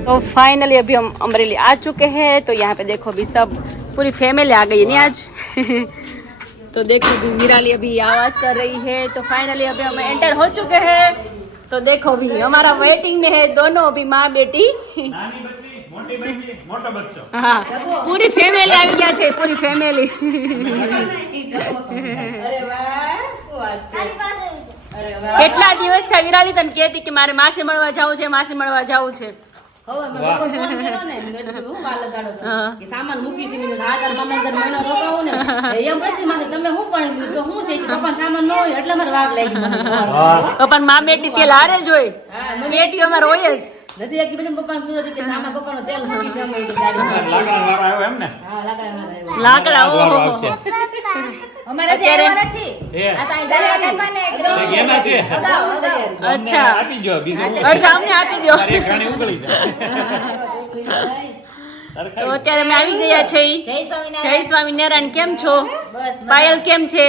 तो फाइनली अभी हम अमरेली आ चुके हैं। तो यहाँ पे देखो अभी सब पूरी फैमिली आ गई है नहीं आज। तो देखो अभी विराली अभी आवाज कर रही है। तो फाइनली अभी हम एंटर हो चुके हैं। तो देखो अभी हमारा वेटिंग में है दोनों अभी माँ बेटी। हाँ पूरी फैमिली आ गया है, पूरी फैमिली। કેટલા દિવસ થયા વિરાલી તને કહેતી કે મારે માસી મળવા જાવું છે, માસી મળવા જાવું છે। સામાન મૂકી છે મહિનો રોકાવું ને એમ કહેતી માથે તમે શું પણ તો હું છે પપ્પા સામાન ન હોય એટલે મારે વાર લાગી તો પણ મા બેટી તેલ હારે જ હોય, બેટીઓ અમારે હોય જ નથી એક પછી પપ્પા શું હતી કે સામાન પપ્પાનો તેલ મૂકી છે અમે ગાડી લાકડા વાળો આવ્યો એમ ને હા લાકડા વાળો લાકડા ઓહો અમારે ત્યાં નથી આ તો આઈઝા મને એના છે અચ્છા આપી દો બીજું અડધા અમને આપી દો। એક ઘણી ઉગળી તો અત્યારે અમે આવી ગયા છે। જય સ્વામિનારાયણ, કેમ છો? પાયલ કેમ છે?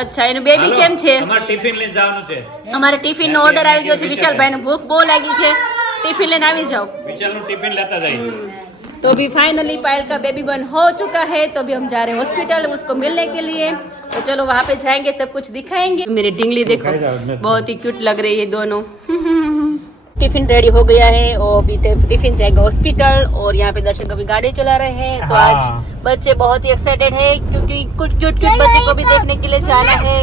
અચ્છા એનું બેબી કેમ છે? અમારે ટિફિન લઈને જવાનું છે। અમારે ટિફિન નો ઓર્ડર આવી ગયો છે। વિશાલભાઈ ને ભૂખ બહુ લાગી છે, ટિફિન લેने આવી जाओ। विशाल નું टिफिन लेता जाइए। तो अभी फाइनली पायल का बेबी बर्न हो चुका है। तो अभी हम जा रहे हैं हॉस्पिटल उसको मिलने के लिए। तो चलो वहाँ पे जाएंगे, सब कुछ दिखाएंगे। मेरी डिंगली देखो बहुत ही क्यूट लग रही है दोनों। टिफिन रेडी हो गया है और अभी टिफिन जाएगा हॉस्पिटल। और यहाँ पे दर्शक अभी गाड़ी चला रहे हैं। तो आज बच्चे बहुत ही एक्साइटेड है क्योंकि कुछ क्यूट बच्चे को भी देखने के लिए जाना है।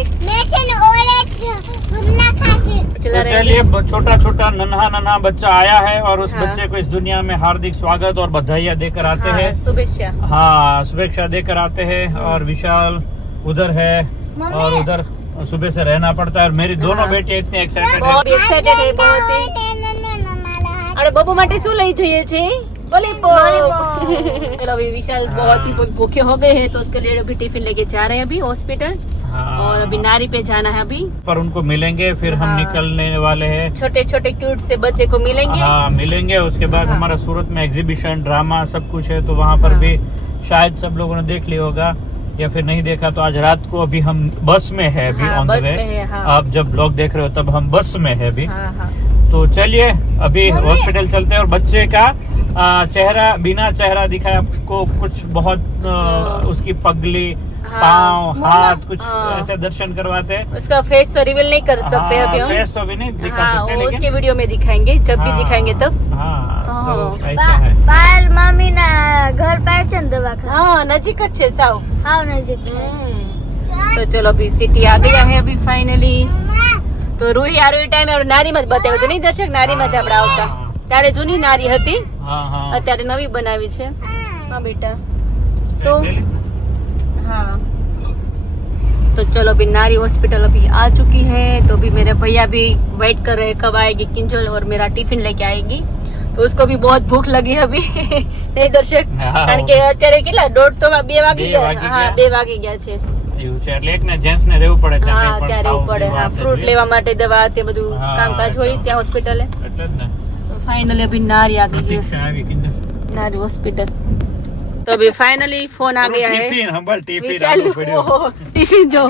चलिए छोटा छोटा नन्हा नन्हा बच्चा आया है और उस बच्चे को इस दुनिया में हार्दिक स्वागत और बधाइयाँ देकर आते हैं। शुभेच्छा, हाँ शुभेच्छा देकर आते हैं। और विशाल उधर है और उधर सुबह से रहना पड़ता है। और मेरी दोनों बेटी इतनी एक्साइटेड है, बहुत एक्साइटेड है बहुत ही। अरे बबू માટે શું લઈ જઈએ છે? लॉलीपॉप। चलो अभी विशाल बहुत ही भूखे हो गए हैं तो उसके लिए अभी टिफिन लेके जा रहे हैं अभी हॉस्पिटल। और अभी नारी पे जाना है अभी, पर उनको मिलेंगे फिर हम निकलने वाले हैं। छोटे छोटे क्यूट से बच्चे को मिलेंगे। हाँ मिलेंगे। उसके बाद हमारा सूरत में एग्जीबिशन ड्रामा सब कुछ है तो वहाँ पर भी शायद सब लोगों ने देख लिया होगा या फिर नहीं देखा तो आज रात को अभी हम बस में है अभी ऑन द वे। आप जब ब्लॉग देख रहे हो तब हम बस में है अभी। तो चलिए अभी हॉस्पिटल चलते हैं। और बच्चे का चेहरा बिना चेहरा दिखाए आपको कुछ बहुत उसकी पगली पाँव हाथ कुछ ऐसे दर्शन करवाते हैं। उसका फेस तो रिवील नहीं कर सकते अभी हम। फेस तो अभी नहीं दिखा सकते वो लेकिन उसके वीडियो में दिखाएंगे जब भी दिखाएंगे तब। हाँ तो ऐसा है। પાયલ મમ્મી ના ઘર પાસે છે ને દવાખાના। हाँ नजीक अच्छे साव। આવ નજીક। तो चलो अभी सिटी आ गया है अभी फाइनली। तो રૂહી આરોહી ટાઈમે આપણે નારીમાં જ બતાવ્યું હતું નહીં દર્શક? નારીમાં જ આપણે આવતા ત્યારે જૂની નારી હતી, અત્યારે નવી બનાવી છે। હા બેટા શું? हाँ तो चलो अभी नारी हॉस्पिटल अभी आ चुकी है। तो अभी मेरे भैया भी वेट कर रहे हैं कब आएगी किंजल और मेरा टिफिन लेके आएगी। तो उसको भी बहुत भूख लगी अभी नहीं दर्शक? કારણ કે અત્યારે કેટલા 1:30 વાગી ગયા। હા 2 વાગી ગયા છે એવું છે એટલે એક ને જેન્ટ્સ ને રહેવું પડે હા ત્યારે રહેવું પડે। હા ફ્રૂટ લેવા માટે દવા તે બધું કામકાજ હોય ત્યાં હોસ્પિટલે। એટલે જ ને। તો ફાઇનલી અભી નારી आ गई है, આવી કિંજલ नारी हॉस्पिटल। तो अभी फाइनली फोन आ गया है टिफिन हंबल टिफिन વિશાલ ટિફિન જો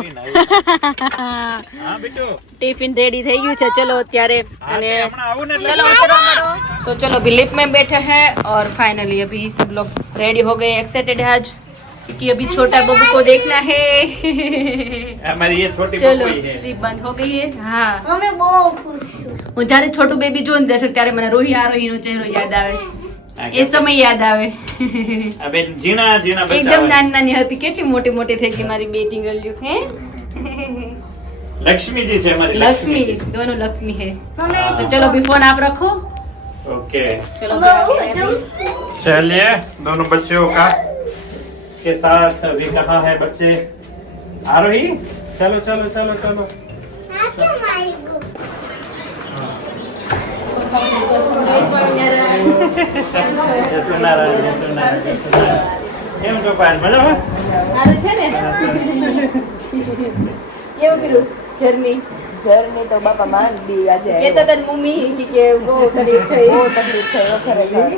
હા બેટો ટિફિન રેડી થઈ ગયું છે। ચલો અત્યારે અને હમણાં આવું ને चलो उतरो मरो। तो चलो अभी लिफ्ट में बैठे हैं और फाइनली अभी सब लोग रेडी हो गए, एक्साइटेड है आज क्योंकि अभी छोटा बबू को देखना है। हमारी ये छोटी चलो बबू है लिफ्ट बंद हो गई है। हाँ અમે બહુ ખુશ છું। હું જ્યારે છોટું બેબી જોઉં દર્શક ત્યારે મને રોહી આરોહીનો ચહેરો યાદ આવે, એ સમય યાદ આવે। अबे जीना जीना बच्चा एकदम नानी नानी હતી, કેટલી મોટી મોટી થઈ ગઈ મારી બેટી ગલ્યું है। लक्ष्मी जी से हमारी लक्ष्मी दोनों लक्ष्मी है। મમ્મી तो चलो अभी फोन आप रखो। ओके चलो બહુ જવું चलिए दोनों बच्चों का के साथ अभी कहाँ है बच्चे? आरोही चलो चलो चलो चलो હાથે મારી ગયું। એમ જો પાયલ મજામાં? સારું છે ને? કેવું કર્યું જર્ની? જર્ની તો બાપા માંડી આજે કેતા હતા મમ્મી કે બહુ તકલીફ થઈ। બહુ તકલીફ થઈ ખરેખર।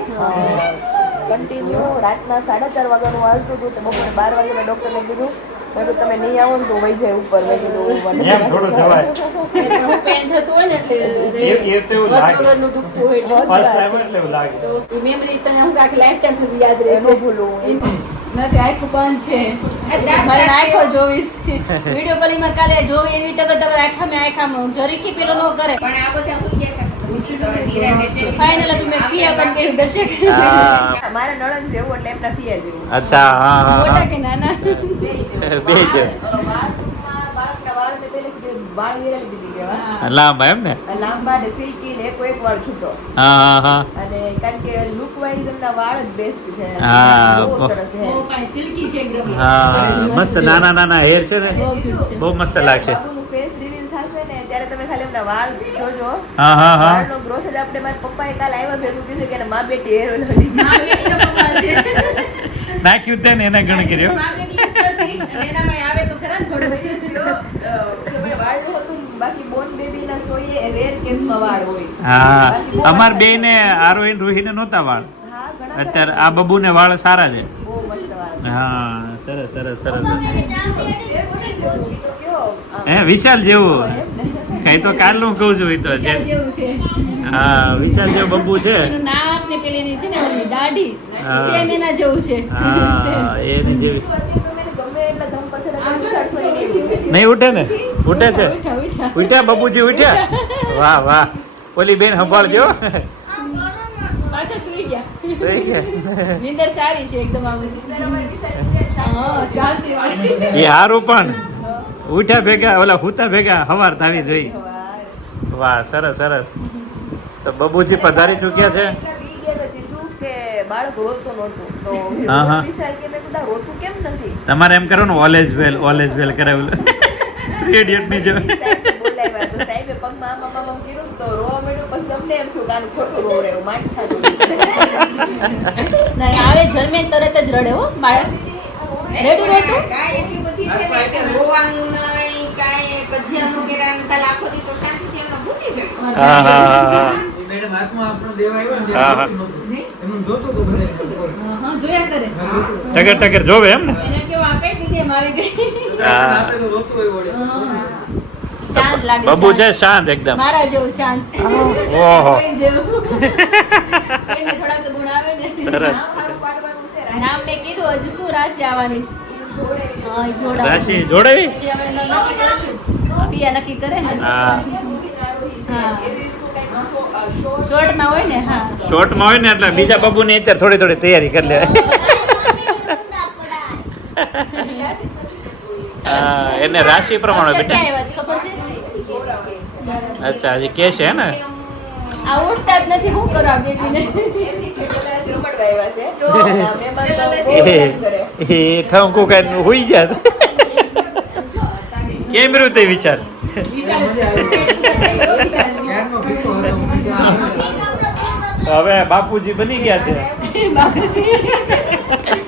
કન્ટિન્યુ રાતના 4:30 વાગ્યાનું હાલતું હતું તો બપોરે 12 વાગે મેં ડોક્ટરને કીધું મેં કીધું તમે નહીં આવો ને તો વહી જાય ઉપર મેં કીધું મને એમ થોડું જવાય એટલે પેન થતું હોય ને એટલે એ તો એવું લાગે વચોળરનું દુખતું હોય એટલે ફર્સ્ટ ટાઈમ એટલે એવું લાગે તો એ મેમરી તને હું આખી લાઈફ ટાઈમ સુધી યાદ રહેશે એનું ભૂલું નથી આખું બંધ છે મારે આખો જોવીશ વિડીયો કોલિંગ માં કાલે જોવી એવી ટગર ટગર આખામાં જરીકી પેલો નો કરે પણ આ બધા હું ગયા હતા પછી તો નિરાંતે છે. ફાઇનલ અભી મેં પિયા બન ગઈ દર્શક હા મારા નણંદ જેવું એટલે એમના પિયા જેવું અચ્છા હા હા મોટા કે નાના બે જ બાળકના વાળને પહેલેથી વાળ વેરાવી દીધી જેવા લાંબા એમ ને લાંબા ને સિલ્કી ને એક વાળ છૂટો હા હા હા અને કારણ કે લુક વાઇઝ એમના વાળ જ બેસ્ટ છે હા, બહુ સરસ છે બહુ ફાઇન સિલ્કી છે એકદમ હા મસ્ત નાના નાના હેર છે ને બહુ મસ્ત લાગશે બાબુનું ફેસ રિવીલ થશે ને ત્યારે તમે ખાલી એમના વાળ જોજો હા હા હા વાળનો ગ્રોથ જ આપણે મારા પપ્પાએ કાલે આવ્યા ભેગું કીધું કે માં બેટી હેર ઓઇલ હતી આ બેટીનો કમાલ છે નાખ્યું તે ને એને ગણ કર્યો આ બેટી યુઝ કરતી અને એનામાં આવે તો ખરા ને થોડું વાળનું હતું બાકી બોન બેબીના સોઈએ રેર કેસમાં વાળ હોય હા અમાર બે ને આરોહીન રૂહીને નહોતા વાળ હા ઘણા અત્યારે આ બબુને વાળ સારા છે બહુ મસ્ત વાળ હા સરસ સરસ સરસ કયો હે વિશાલ જેવું કઈ તો કાલનું કહું છું ઈ તો જે જેવું છે હા વિશાલ જેવું બબુ છે એનું નાક ને પેલી છે ને ઓલી દાઢી હા. સેમ એના જેવું છે હા એની જેવી ગમે એટલા ધમ પછી આમ જો ને, નહીં ઉઠે ને ઉઠે છે ઉઠા ઉઠા ઉઠ્યા બબુજી ઉઠ્યા વાહ વાહ ઓલી બેન સંભાળજો પાછા સુઈ ગયા સુઈ ગયા. નીંદર સારી છે એકદમ આમ હા શાંતિ વાળી એ હારું પણ ઉઠ્યા ભેગા ઓલા હુતા ભેગા હવાર થાવી જોઈ વાહ સરસ સરસ તો બબુજી પધારી ચૂક્યા છે બાળક રોતો નહોતું તો હા, હા. વિશાલ કે મેં કીધું રોતું કેમ નથી તમારે એમ કરો ને ઓલેજ વેલ કરાવેલું ઇડિયટ ની જેમ સાહેબ બોલાવ્યા તો સાહેબે પગમાં આમ કીધું તો રોવા માંડ્યું પછી તમને એમ થયું કે આનું ખોટું રોવે એવું માંડ છાતું નહીં આવે જન્મે તરત જ રડે હો બાળક રેડું રહેતું કાંઈ એટલી બધી છે ને કે રોવાનું નહીં, કાંઈ કજિયાનું કર્યાનું, કાલ આખો દી તો શાંતિથી એમને ભૂલી જાય. હા હા હા મેડમ હાથમાં આપણો દેવા આવ્યો ને હા, હા. એનું જોતું હતું બધે. હા જોયા કરે ટગર ટગર જોવે એમ ને એને કેવું આ કઈ દીધી એમ આવી ગઈ હા. આપણે તો રોતું હોય વળે. હા. શાંત લાગે બબુ છે શાંત. શાંત એકદમ મારા જેવું શાંત ઓહો કોઈ જેવું કોઈને થોડાક તો ગુણ આવે ને સરસ નામ મેં કીધું હજુ શું રાશિ આવવાની છે હા એ જોડાવે. રાશિ જોડાવી પછી હવે નક્કી કરશું પિયા નક્કી કરે ને હા હા શોર્ટમાં હોય ને હા શોર્ટમાં હોય ને એટલે બીજા બબુ ની અત્યારે થોડી થોડી તૈયારી કરી લે હા એને રાશિ પ્રમાણે અક્ષર બેટા ક્યાં આવ્યા છે ખબર છે અચ્છા હજી કે છે ને આ ઉઠતા જ નથી શું કરવા બેબીને રમડવા આવ્યા છે તો મહેમાન ચલો તો લે. બહુ હેરાન કરે. એ ઠમકુ કઈ હુઈ ગયા છે કેમ રહ્યું તે વિચાર વિશાલ ક્યારનો પીતો હતો. મેં કીધું આ હવે બાપુજી બની ગયા છે બાપુજી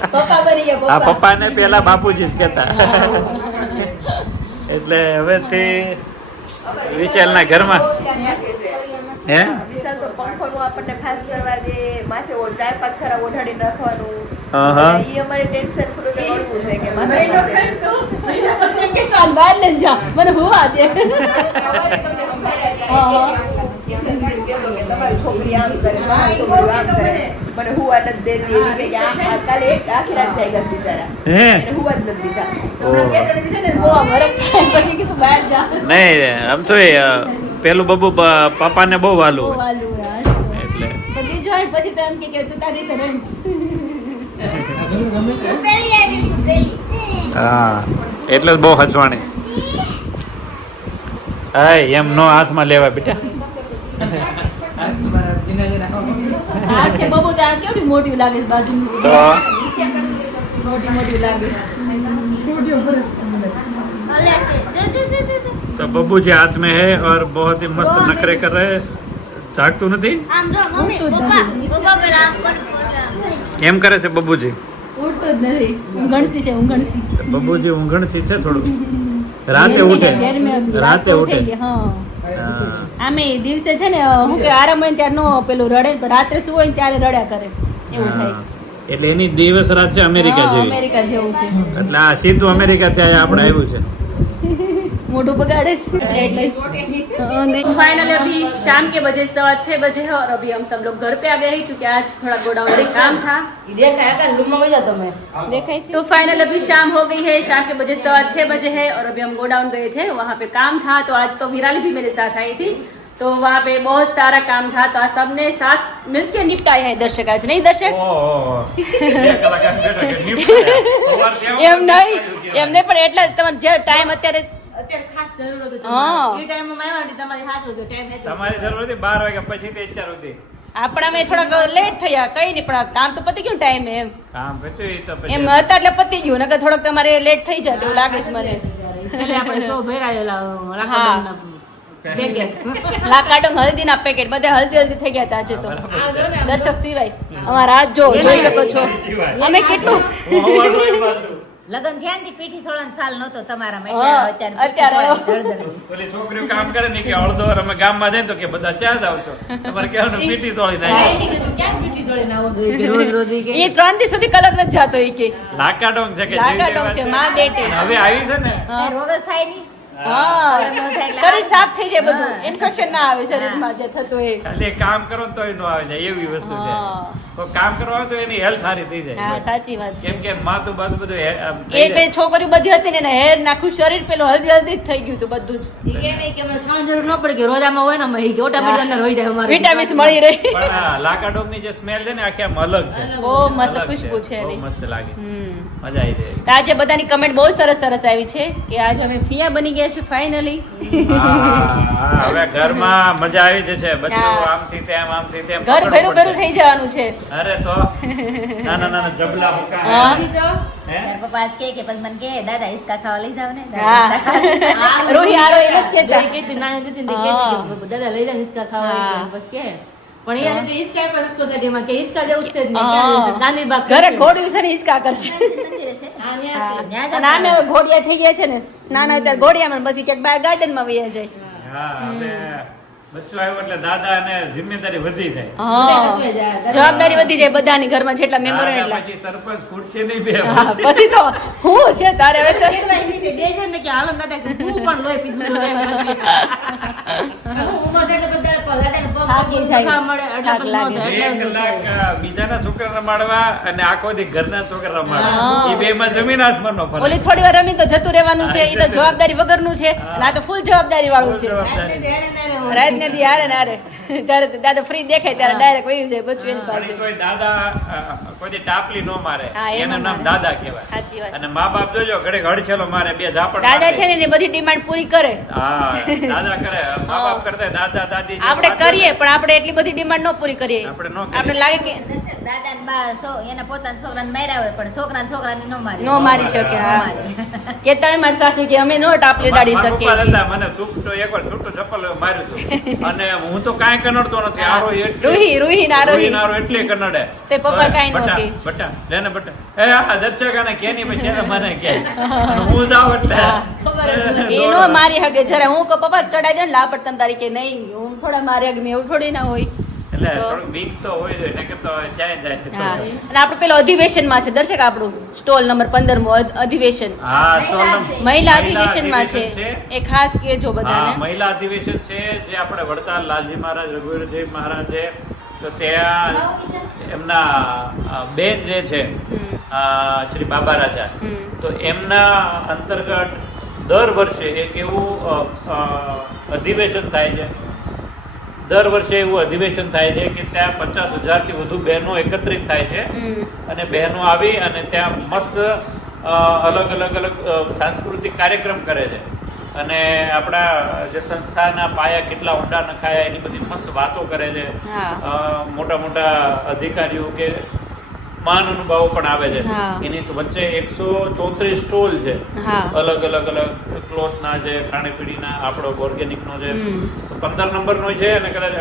પપ્પા બની ગયા આ પપ્પા પપ્પાને પેલા બાપુજી જ કહેતા એટલે હવે તે વિશાલના ઘરમાં હે વિશાલ તો પંખોનું આપણને ખાસ કરવા દે માથે 4-5 ખરા ઓઢાડી નાખવાનું હા, હા. ઈ અમારે ટેન્શન થોડું કે હળવું છે કે માથે મહિનો માથે. ખર્ચો, મહિના પછી એમ કે તો આને બહાર લઈને જા મને હોવા દે સવારે તમને સંભળાયા હા. હતા કે તમારી છોકરી આમ કરે તમારી છોકરી આમ કરે મને હુવા નથી દેતી એની કે આ કાલે એક આખી રાત જાગ્યા હતા બિચારા હે એને હુવા જ નથી દીધા હમણાં બે ત્રણ દિવસે ને બહુ આમ હરખ થાય પછી કીધું બહાર જા નહીં આમ તો એ પેલું બબુ પપ્પાને બહુ બહુ વાલું હોય. વાલું યાર. એટલે પણ બીજું હોય ને પછી તો એમ કે તું તારી રીતે રમ. હા એટલે જ બહુ હચવાણી હાય એમ નો હાથમાં લેવા બેટા હાથ મારા કિનારે રાખો. આ છે બબુ તો આ કેવડી મોટી લાગે છે બાજુની તો મોટી મોટી લાગે तो बब्बू जी हाथ में है और बहुत ही मस्त नखरे कर रहे हैं जागતું નથી એમ કરે છે બબ્બુજી ઉઠતો જ નથી ઊંઘણસી છે ઊંઘણસી બબ્બુજી ઊંઘણસી છે થોડું રાતે ઉઠે રાતે ઉઠે હા હા. આમે દિવસે છે ને હું કે આરામ હોય ને ત્યારે નો પેલું રડે પણ રાત્રે શું હોય ને ત્યારે રડ્યા કરે એવું થાય એટલે એની દિવસ રાત છે અમેરિકા હા, જેવી. અમેરિકા જેવું છે. એટલે આ સીધું અમેરિકા ત્યાં આપણે આવ્યું છે. मोटू बगाड़े फाइनली अभी शाम के बजे 6:15 बजे है और अभी हम सब लोग घर पे आ गए हैं क्योंकि आज थोड़ा गोडाउन में काम था. દેખાય કે રૂમમાં વઈ જાઓ તમે देखा तो फाइनल अभी शाम हो गई है. शाम के बजे 6:15 बजे है और अभी हम गोडाउन गए थे. वहाँ पे काम था तो आज तो विराली भी मेरे साथ आई थी तो वहाँ पे बहुत सारा काम था तो आज सबने साथ मिलकर निपटाया है. दर्शक आज नहीं दर्शक ઓહો. બે કલાક આમ બેઠા કે નિપટાયા. સવાર કેવું એમ નહીં એમ નહીં પણ એટલા તમારે જે ટાઈમ અત્યારે અત્યારે ખાસ જરૂર હતી હા. તમારી. એ ટાઈમમાં આવ્યા હતી તમારી હાથ હતો ટાઈમ હતો તમારી જરૂર હતી 12 વાગ્યા પછી તે અત્યાર સુધી આપણા મેં થોડાક લેટ થયા કઈ નહીં પણ આ કામ તો પતી ગયું ટાઈમ એમ કામ પત્યું ઈ તો એમ પછી હતા એટલે પતી ગયું નકર થોડોક તમારે લેટ થઈ જાય એવું લાગે છે મને. છેલ્લે આપણે સો ભેરાયેલા હા. લાકડાના પેકેટ લાકાડોંગ હલ્દીના પેકેટ બધા હલ્દી થઈ ગયા હતા આજે તો દર્શક સિવાય અમારા હાથ જો જોઈ શકો છો અમે કેટલું હું હવારનું એક બાજુ. લગન થયા ને પીઠી સોળન સાલ નતો તમારામાં હા, એટલે અત્યારે ઓલી છોકરીઓ કામ કરે ને કે અડધો અમે ગામમાં જાય ને તો કે બધા ક્યાં જાવ છો તમારે કહેવાનું પીટી તોડી નાખી. ક્યાં પીઠી જોડે આવો જોઈએ કે રોજ રોજ ઈ કે એ 3 દિવસ સુધી કલર નથી જાતો એ કે લાકાડોંગ છે કે લાકાડોંગ છે, માં બેટી. હવે આવી છે ને કઈ રોગ જ થાય નહીં હા શરીર સાફ થઈ જાય બધું હા. ઇન્ફેક્શન ના આવે શરીરમાં જે થતું એ ખાલી કામ કરો ને તોય નો આવે જાય એવી વસ્તુ છે. હા. તો કામ કરવા હોય તો એની હેલ્થ સારી થઈ હા જાય. સાચી વાત છે. કેમ કે માથું બાથું બધું આમ થઈ એક બે જાય. છોકરીઓ બધી હતી ને એના હેર નાખું શરીર પેલું હલ્દી હલ્દી જ થઈ ગયું હતું બધું જ. ઈ કે નહીં કે અમારે ખાવાની જરૂર ન પડે કે રોજ આમાં હોય ને અમે ઈ કે ઓટોમેટિક અંદર હોઈ જાય અમારે વિટામિન્સ મળી રહી. પણ આ લાકાડોંગની જે સ્મેલ છે ને આખી આમ અલગ છે. બહુ મસ્ત અલગ ખુશ્બુ છે બહુ એની. મસ્ત લાગે. હમ. મજા આવી જાય. તો આજે બધાની કમેન્ટ બહુ સરસ સરસ આવી છે કે આજે અમે ફિયા બની ગયા છે ફાઇનલી. હા, હવે ઘરમાં મજા આવી જશે. બધું હા. આમથી તેમ આમથી તેમ ઘર પકડવું ભેરું ભેરું પડશે. થઈ જવાનું છે. અરે તો નાના નાના જબલા મુકા હા. હે? તાર પપ્પા આજ કે પછી મને કે દાદા હિસકા ખાવા લઈ જાવ ને હા રોહી આરો એ નથી કહેતા. જોઈ કહેતી નાની હતી ને તે હા. કહેતી કે દાદા લઈ જાય હિંચકા ખાવા હા. લઈ જાય. બસ કે પણ એ કે હિંચકા પણ સોસાયટીમાં કે હિંચકા જેવું જ છે જ ને હા. ક્યાં ગાંધી બાગ ઘરે ઘોડિયું છે ને હિંચકા કરશે. હા, ન્યા છે. અને આમે હવે ઘોડિયા થઈ ગયા છે ને નાના ત્યારે ઘોડિયામાં પછી ક્યાંક બહાર ગાર્ડનમાં વયા જાય. હા, હવે બચ્ચું આવ્યું એટલે દાદા અને જિમ્મેદારી વધી જાય. હા જવાબદારી વધી જાય બધાની ઘરમાં જેટલા મેમ્બર હોય દાદા એટલા. પછી સરપંચ ખૂટશે નહીં બે હા, પછી તો હું છે તારે હવે તો બે છે ને કે હાલો દાદા કે હું પણ લોહી પીધું છે એમ પછી. હું ઉંમર થાય એટલે બધા દાદાને પગ થાકી જાય. દુખાવા મળે એટલે થાક પછી લાગે. ન થાય. બે કલાક બીજાના છોકરા રમાડવા અને આખો દી ઘરના છોકરા રમાડવા હા. એ બે માં જમીન આસમાનનો ફરક. ઓલી થોડી વાર રમી તો જતું રહેવાનું છે એ તો જવાબદારી વગરનું છે અને આ તો ફૂલ જવાબદારી વાળું છે. જવાબદારી. ત્યારે ને ત્યારે રાત ને દી હારે ને હારે જ્યારે દાદા ફ્રી દેખાય ત્યારે ડાયરેક્ટ વયું જાય બચ્ચું એની પણ પાસે. ઈ કોઈ દાદા કોઈ દી ટાપલી નો મારે હા, એનો એનું નામ મારે. દાદા કહેવાય. સાચી વાત. અને મા બાપ જોજો ઘડીક હડછેલો મારે બે ઝાપટ દાદા મારે. છે ને એની બધી ડિમાન્ડ પૂરી કરે. હા દાદા કરે મા બાપ કરતા દાદા દાદી જે આપણે વાત કરીએ કરે, પણ આપણે એટલી બધી ડિમાન્ડ ન પૂરી કરીએ. આપણે ન કરીએ. આપણે લાગે કે દાદા ને બા એના પોતાના છોકરાને માર્યા હોય પણ છોકરાને ન મારે નો મારી શકે. હા કે તમે મારી સાસુ કે અમે નો ટાપલી દાડી મારા શકીએ પપ્પા કે. હતા, મને છૂટો એકવાર છૂટું ચપ્પલ માર્યું હતું અને હું તો કાંઈ કનડતો નથી. આરો એટલો- રૂહી ના રોહી નારો એટલે કનડે. તે પપ્પા કાંઈ નો બટા, કહે. બટા, લે ને બટા. એ આ દર્શક આને કે નહીં પછી એને મને કહે. અને હું જાઉં એટલે એ નો મારી હગે જરા હું કહું પપ્પા ચડાઈ દે ને લાપડ તમ તારી કે નહીં હું થોડા મારી હગે એવું થોડી ના હોય. એટલે થોડુંક બીક તો હોય જોઈએ ને કે તો ક્યાંય જાય છે હા તો. અને આપણે પેલો અધિવેશનમાં છે દર્શક આપણું સ્ટોલ નંબર 15 અધિવેશન હા સ્ટોલ નંબર- મહિલા અધિવેશનમાં છે અધિવેશન એ ખાસ કેજો હા બધાને. મહિલા અધિવેશન છે જે આપણે વડતાલ લાલજી મહારાજ રઘુવીરજી મહારાજે તો ત્યાં એમના બેન જે છે શ્રી બાબા રાજા હમ. તો એમના અંતર્ગત દર વર્ષે એક એવું અધિવેશન થાય છે. દર વર્ષે એવું અધિવેશન થાય છે કે ત્યાં 50,000 થી વધુ બહેનો એકત્રિત થાય છે હમ. અને બહેનો આવી અને ત્યાં મસ્ત અલગ અલગ અલગ સાંસ્કૃતિક કાર્યક્રમ કરે છે અને આપણા જે સંસ્થાના પાયા કેટલા ઊંડા નખાયા એની બધી મસ્ત વાતો કરે છે. હા. મોટા મોટા અધિકારીઓ કે મહાનુભાવો પણ આવે છે. હા. એની વચ્ચે 134 સ્ટોલ છે. હા. અલગ અલગ અલગ ક્લોથના છે, ખાણીપીણીના, આપણો ઓર્ગેનિકનો છે. હમ. તો 15 નંબરનો છે અને કદાચ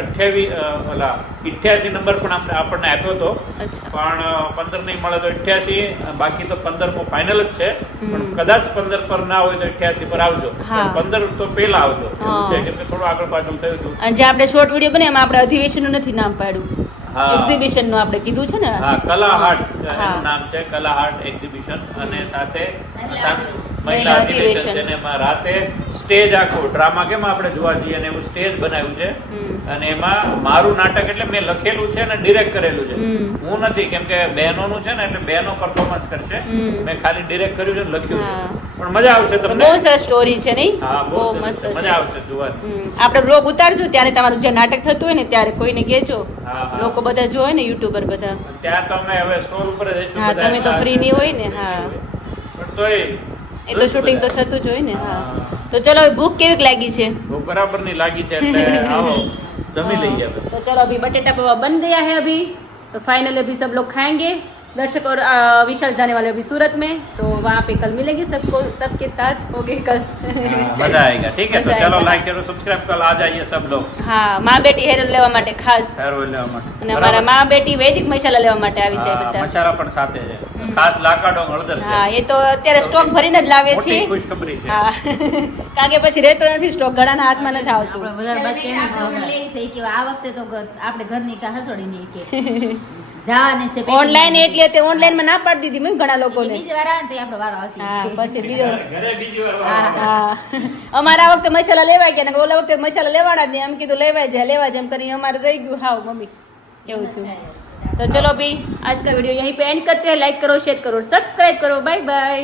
88 નંબર પણ આપણને આપ્યો હતો અચ્છા. પણ 15 નહીં મળે તો 88, બાકી તો 15મો ફાઇનલ જ છે. હમ. પણ કદાચ 15 પર ના હોય તો 88 પર આવજો. હા. પણ 15 તો પેલા આવજો એવું હા. છે કેમ કે થોડું આગળ પાછળ થયું હતું. અને જે આપણે શોર્ટ વિડીયો બને એમાં આપણે અધિવેશનનું નથી નામ પાડ્યું. હા. એક્ઝિબિશન નું આપણે કીધું છે ને હા કલા હાટ હા. એનું નામ છે કલા હાટ એક્ઝિબિશન અને સાથે મહિલા મહિલા અધિવેશન. અધિવેશન છે અને એમાં રાતે સ્ટેજ આખું ડ્રામા કેમ આપણે જોવા જઈએ અને એવું સ્ટેજ બનાવ્યું છે અને એમાં મારું નાટક એટલે મેં લખેલું છે અને ડિરેક્ટ કરેલું છે હું નથી કેમ કે બહેનોનું છે ને એટલે બહેનો પરફોર્મન્સ કરશે મેં ખાલી ડિરેક્ટ કર્યું છે અને લખ્યું છે હા. પણ મજા આવશે તમને બહુ સરસ સ્ટોરી છે નહીં હા બહુ બહુ મસ્ત સરસ. છે મજા આવશે જોવાની આપણે બ્લોગ ઉતારજો ત્યારે તમારું જે નાટક થતું હોય ને ત્યારે કોઈને કહેજો હા, હા. લોકો બધા જોવે ને યુટ્યુબર બધા ત્યાં તો અમે હવે સ્ટોર ઉપર જ જઈશું હા બધા તમે તો એમાં. ફ્રી નહીં હોય ને હા પણ તોય એ તો શૂટિંગ તો થતું જ હોય ને હા તો ચલો હવે ભૂખ કેવીક લાગી છે બહુ બરાબર ની લાગી છે એટલે આવો જમી લઈએ હવે तो चलो अभी बटेटा पोहा बन गया है अभी तो फाइनली अभी सब लोग खाएंगे दर्शक और विशाल जाने वाले अभी सूरत में तो वहाँ पे कल मिलेंगे सबको सबके साथ हो गए कल मजा आएगा ठीक है तो मजा चलो आएगा. लाइक करो सब्सक्राइब करो आ जाइए सब लोग હા માં બેટી હેર લેવા માટે ખાસ हेयर ऑयल લેવા માટે અને અમારા માં બેટી વૈદિક મસાલા લેવા માટે આવી જાય હા, બધા મસાલા પણ સાથે છે ખાસ લાકાડોંગ હળદર છે હા એ તો અત્યારે સ્ટોક ભરીને જ લાવે છે મોટી ખુશખબરી છે હા કારણ કે પછી રહેતો નથી સ્ટોક ઘણાના હાથમાં નથી આવતું વધારે બચે ને તો આપણે લેવી છે કે આ વખતે તો આપણે ઘરની કા હસોડી નહીં કે જવાની છે ઓનલાઈન એટલે તે ઓનલાઈન માં ના પાડી દીધી મેં ઘણા લોકોને બીજી વાર આવે ને તો આપણો વારો આવશે હા પછી બીજો ઘરે બીજી વાર હા, હા અમારા વખતે મસાલા લેવાય ગયા ને ઓલા વખતે મસાલા લેવાના જ નહીં એમ કીધું લેવાય જાય એમ કરીને અમારે રહી ગયું હાવ મમ્મી એવું છું तो चलो अभी आज का वीडियो यहीं पे एंड करते हैं लाइक करो शेयर करो सब्सक्राइब करो बाय बाय